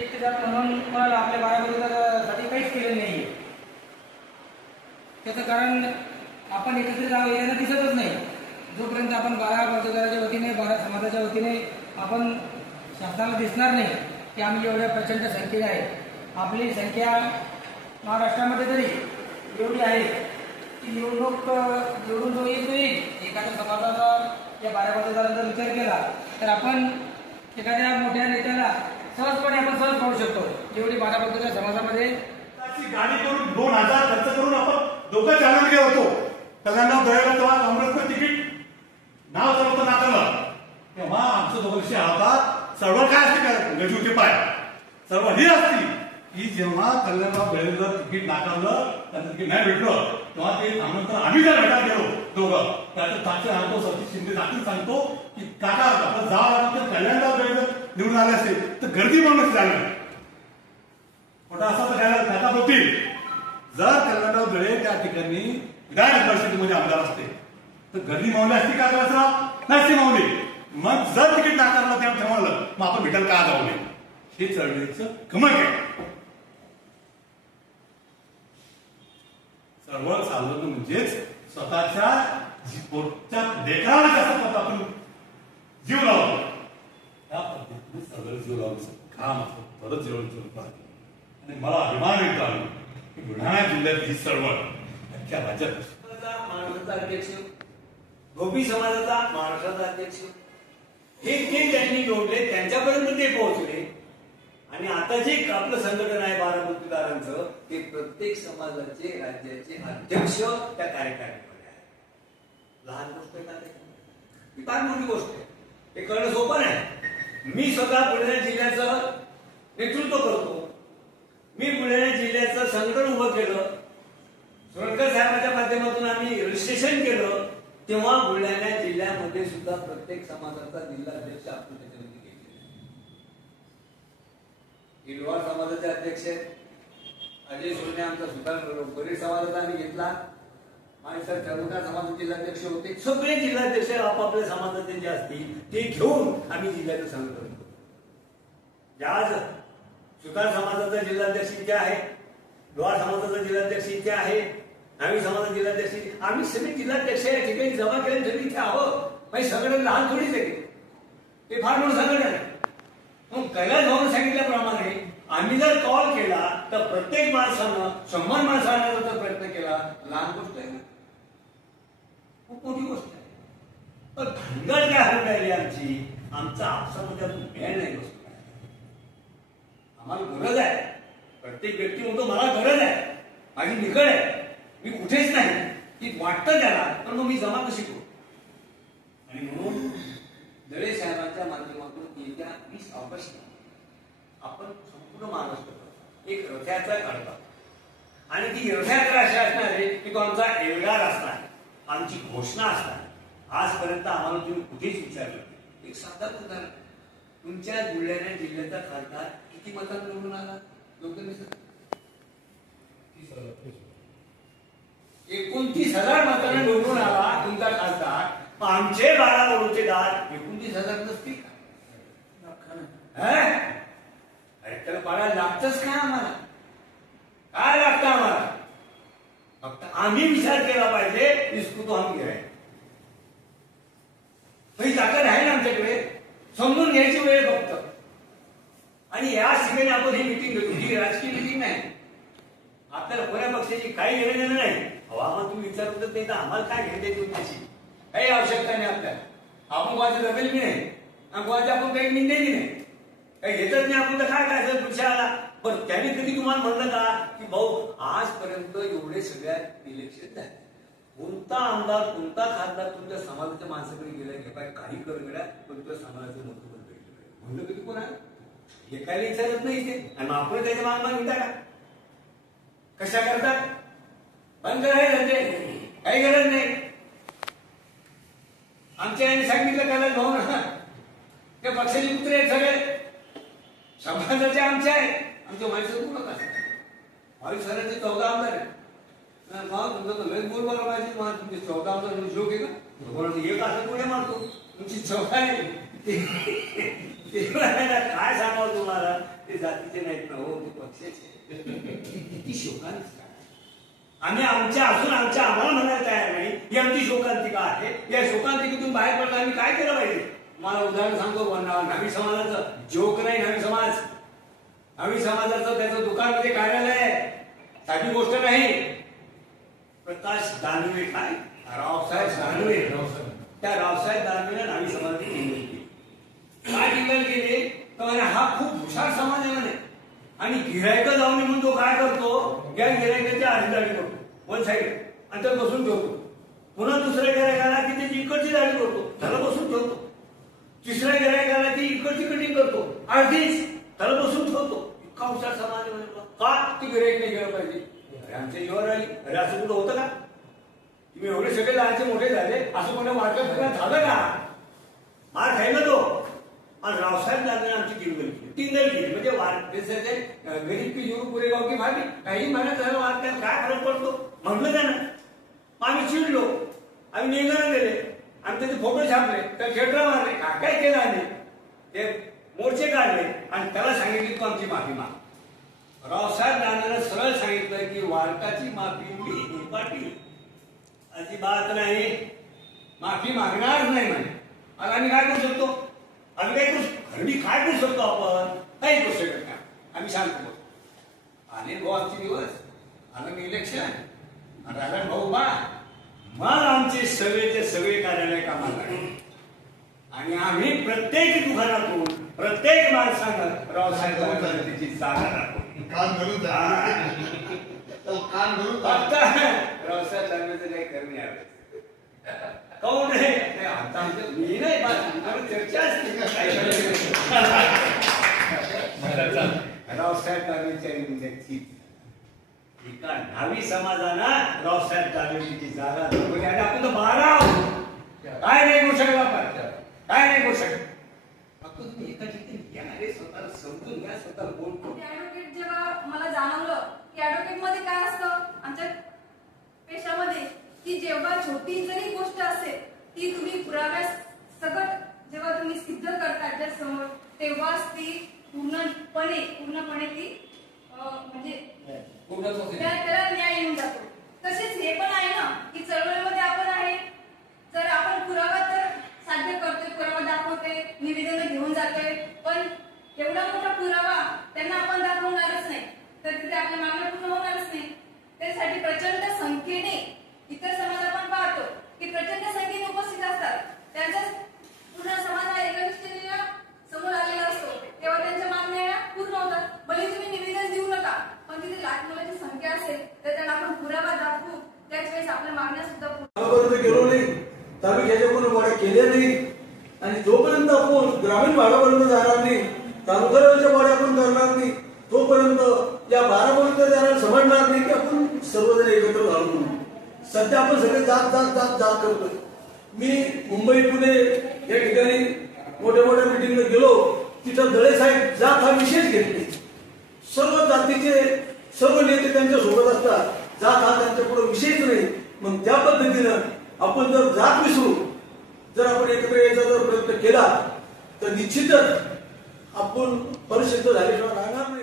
एक जात म्हणून कोणाला आपल्या बारामतीसाठी काहीच केलेलं नाही. त्याचं कारण आपण एकत्रित येणं दिसतच नाही. जोपर्यंत आपण 12 मतदाराच्या वतीने 12 समाजाच्या वतीने आपण शासनाला दिसणार नाही की आम्ही एवढ्या प्रचंड संख्येने आहे. आपली संख्या महाराष्ट्रामध्ये तरी एवढी आहे की निवडून जो येईल एखाद्या समाजाचा या 12 मतदारांचा विचार केला तर आपण एखाद्या मोठ्या नेत्याला सहजपणे आपण सहज पाहू शकतो. जेवढी 12 मतदार समाजामध्ये गाडी करून 2000 खर्च करून आपण दोघं चालवून गेलो होतो. कल्याणराव दळेला तेव्हा काँग्रेसचं तिकीट नाव सर्वत्र नाकारलं. तेव्हा आमचं दोघांशी हातात सर्व काय असते का गजूचे पाय सर्व ही असती की जेव्हा कल्याणराव दळेला तिकीट नाकारलं त्याचं तिकीट नाही भेटलं तेव्हा ते थांबल्यानंतर आम्ही जर भेटायला गेलो दोघं त्याचं साक्षी सांगतो सतीश शिंदे दाखल सांगतो की काका आपण जावं तर कल्याणराव दळेला निवडून आले असेल तर गर्दी म्हणूनच झालं मोठा असा तर घ्यायला खाता होती. जर कल्याणराव दळे त्या ठिकाणी विधान परिषदेमध्ये आमदार असते तर गर्दी मावली असती का करायचं नसती मावली. मग जर तिकीट नाकारलं तेव्हा ठेवलं मग आपण भेटायला का जाऊ नये हे चळवळीचं गमक आहे. चळवळ चालवणं म्हणजेच स्वतःच्या पोटच्या लेकराला कसं पत आपण जीव लावतो त्या पद्धतीने सगळं जीव लावलं काम असतं परत जेवण पाहतो. आणि मला अभिमान येतो की बुलढाणा जिल्ह्यात ही चळवळ अख्ख्या राज्यात महाराष्ट्राचा अध्यक्ष गोपी समाजाचा महाराष्ट्राचा अध्यक्ष हे जे त्यांनी जोडले त्यांच्यापर्यंत ते पोहोचले. आणि आता जे आपलं संघटन आहे बारामतीदारांचं ते प्रत्येक समाजाचे राज्याचे अध्यक्ष त्या कार्यकारिणीमध्ये आहे. लहान गोष्ट आहे का ही फार मोठी गोष्ट आहे. हे कळणं सोपं नाही. मी स्वतः बुलढाणा जिल्ह्याचं नेतृत्व करतो. मी बुलढाणा जिल्ह्याचं संघटन उभं केलं. सोनकर साहेबांच्या माध्यमातून आम्ही रजिस्ट्रेशन केलं तेव्हा बुलढाणा जिल्ह्यामध्ये सुद्धा प्रत्येक समाजाचा जिल्हाध्यक्ष आपण त्याच्यामध्ये घेतले. लोहार समाजाचे अध्यक्ष अजय सोने आमचा सुधार बरीड समाजाचा आम्ही घेतला. आणि सर कर्मकार समाजाचे जिल्हाध्यक्ष होते. सगळे जिल्हाध्यक्ष आपापल्या समाजाचे जे असतील ते घेऊन आम्ही जिल्ह्याचं संघटन करतो. आज सुतार समाजाचा जिल्हाध्यक्ष इथे आहे. लोहार समाजाचा जिल्हाध्यक्ष इथे आहे. आम्ही समाजाचा जिल्हाध्यक्ष आम्ही सगळे जिल्हाध्यक्ष या ठिकाणी जमा केले तरी इथे आहोत. म्हणजे संघटन लहान थोडीच आहे ते फार मोठं संघटन आहे. मग कैलास भाऊन सांगितल्याप्रमाणे आम्ही जर कॉल केला तर प्रत्येक माणसानं 100 माणसांना जर प्रयत्न केला लहान गोष्ट आहे ना खूप मोठी गोष्ट आहे. पण भानगड काय होत राहिली आमची आमचा आपसामध्ये अजून मेळ नाही गोष्ट आम्हाला गरज आहे. प्रत्येक व्यक्ती म्हणतो मला गरज आहे माझी निकड आहे मी कुठेच नाही की वाटतं त्याला पण मग मी जमा कशी करू. आणि म्हणून दळे साहेबांच्या माध्यमातून येत्या 20 ऑगस्ट आपण संपूर्ण महाराष्ट्रात एक रथयात्रा काढतो. आणि ती रथयात्रा अशी असणार आहे की तो आमचा एल्गार असणार आमची घोषणा असणार. आजपर्यंत आम्हाला तुम्ही कुठेच विचारलं एक साधा उदाहरण तुमच्या बुलढाणा जिल्ह्याचा खासदार किती मतात निवडून आला लोक 29,000 मतांना निवडून आला तुमचा खासदार. आमचे 12 बलुतेदार 29,000 नसतील का? अरे त्याला 12 लागतच काय आम्हाला काय लागतं आम्हाला फक्त आम्ही विचार केला पाहिजे इसको तो हम गिराय ही ताकद आहे ना आमच्याकडे समजून घ्यायची वेळ फक्त. आणि या ठिकाणी आपण ही मिटिंग घेतो ही राजकीय मिटिंग नाही. आपल्याला कोण्या पक्षाची काही घेणं नाही. हवामान तुम्ही विचारत नाही तर आम्हाला काय घेणे तुमच्याशी काही आवश्यकता नाही. आपल्याला आपण कोणाची दबेल बी नाही आणि कोणाची आपण काही निंदेली नाही काही घेतच नाही. आपण तर काय करायचं पुढच्याला पण त्यांनी कधी तुम्हाला म्हणलं का की भाऊ आजपर्यंत एवढे सगळ्या इलेक्शन झाले कोणता आमदार कोणता खासदार तुमच्या समाजाच्या माणसाकडे गेला घे पाय काही कर गड्या पण तुझ्या समाजाचं मोठं पण भेटलं म्हणलं कधी कोण आहे हे काय विचारत नाही इथे. आणि आपण त्याच्या मागणं विचार का कशा करतात बंद करायला काही गरज नाही. आमच्या यांनी सांगितलं त्याला भाऊ ना त्या पक्षाचे पुत्र आहेत सगळे समाजाचे आमचे आहे आमच्या माणसं बोलत असतात. भावी सरांचे 14 आमदार आहेत. तुमचं तर लयच बोल बघा पाहिजे तुमचे 14 आमदार शोक आहे का एक असं पुढे मारतो तुमची 14 आहे काय सांगावं तुम्हाला ते जातीचे नाहीत ना हो, ते पक्षाचे. किती शोकांतिका आम्ही आम्हाला म्हणायला तयार नाही ही आमची शोकांतिका आहे. या शोकांतिकेतून बाहेर पडता आम्ही काय केलं पाहिजे? मला उदाहरण सांगतो. न्हावी समाजाचं जोक नाही. न्हावी समाजाचं त्याचं दुकानमध्ये कार्यालय आहे, साधी गोष्ट नाही. प्रकाश दानवे काय रावसाहेब दानवे, त्या रावसाहेब दानवेला न्हावी समाजाची टिंगल केली. काय टिंगल केली तर हा खूप हुशार समाज आहे म्हणे. आणि गिरायकं जाऊन म्हणून तो काय करतो, या गिरायकाची आधी दाढी करतो वन साईड आणि त्यात बसून ठेवतो. पुन्हा दुसऱ्या गिरायकाला की त्याची इकडची दाढी करतो, त्याला बसून ठेवतो. तिसऱ्या गिरायकाला ती इकडची कटिंग करतो अर्धीच, त्याला बसून ठेवतो. इतका हुशार समाज आहे. का ती गिरायक नाही गेलं पाहिजे? अरे आमच्या जीवावर आली. अरे असं कुठं होतं का? तुम्ही एवढे सगळे लहानचे मोठे झाले, असं कोणत्या मार्केट झालं का? मार खायला तो. आणि रावसाहेब दानवेने आमची टिंगल केली म्हणजे गरीब की जीव पुरे गाव की भाभी काही म्हणत झालं वाटतं काय फरक पडतो म्हटलं त्यानं. आम्ही चिडलो, आम्ही निवेदन दिले, आम्ही त्याचे फोटो छापले, त्या खेळरा मारले, काय केलं आम्ही ते मोर्चे काढले आणि त्याला सांगितली तू आमची माफी माग. रावसाहेब दानवेने सरळ सांगितलं की वारकाची माफी मी पाटील अजिबात नाही, माफी मागणार नाही म्हणे. आता आम्ही काय करू शकतो? आम्ही काय करू शकतो? आपण काही करू शकत नाही. आम्ही शांत होतो. आले भाऊ आमचे दिवस, आलं इलेक्शन, रागण भाऊ बा, मग आमचे सगळेचे सगळे कार्यालय कामाला लागले. आणि आम्ही प्रत्येक दुकानातून प्रत्येक माणसानं रावसाहेब दानवेची जागा राखतो. रावसाहेब दानवेचं काही करणे आले कोण आहे? मी नाही, चर्चा असते. रावसाहेब दानवेच्या एका न्हावी समाजानं रावसाहेब दानवेची जागा दाखवली आणि आपण तर 12 आहोत. काय नाही करू शकत आपण, काय नाही करू शकत. फक्त तुम्ही एका ठिकाणी या रे, स्वतःला समजून घ्या, स्वतःला बोलतो. ऍडव्होकेट जेव्हा मला जाणवलं की ऍडव्होकेट मध्ये काय असतं आमच्या पेशामध्ये, की जेव्हा छोटी जरी गोष्ट असेल ती तुम्ही पुराव्यास सकट जेव्हा तुम्ही सिद्ध करता त्या समोर, तेव्हाच ती पूर्णपणे ती म्हणजे त्याला न्याय येऊन जातो. तसेच हे पण आहे ना की चळवळीमध्ये आपण आहे, जर आपण पुरावा तर साध्य करतोय, पुरावा दाखवतोय, निवेदन घेऊन जातोय, पण एवढा मोठा पुरावा त्यांना आपण दाखवणारच नाही तर तिथे आपल्या मागण्या पूर्ण होणारच नाही. त्यासाठी प्रचंड संख्येने इतर समाज आपण पाहतो की प्रचंड संख्येने उपस्थित असतात. त्यांचा पूर्ण समाज हा एका दृष्टीने समोर आलेला असतो, तेव्हा त्यांच्या मागण्या पूर्ण होतात. भले तुम्ही निवेदन देऊ नका, पण तिथे लाख मुलाची संख्या असेल तर त्यांना आपण पुरावा दाखवू, त्याच वेळेस आपल्या मागण्या सुद्धा गेलो नाही, तालुक्याच्या वाड्या केल्या नाही. आणि जोपर्यंत आपण ग्रामीण भागापर्यंत जाणार नाही, तालुक्याच्या वाड्या आपण करणार नाही, तोपर्यंत या 12 बोलणाऱ्याला समजणार नाही की आपण सर्वजण एकत्र झालो म्हणून. सध्या आपण सगळे जात करतोय. मी मुंबई पुणे या ठिकाणी मोठ्या मोठ्या मिटिंगला गेलो, तिथं दळे साहेब जात हा विषयच घेतले. सर्व जातीचे सर्व नेते त्यांच्या सोबत असतात, जात हा त्यांच्या पुढे विषयच नाही. मग त्या पद्धतीनं आपण जर जात विसरू, जर आपण एकत्र यायचा जर प्रयत्न केला तर निश्चितच आपण परिषद झाल्याशिवाय राहणार नाही.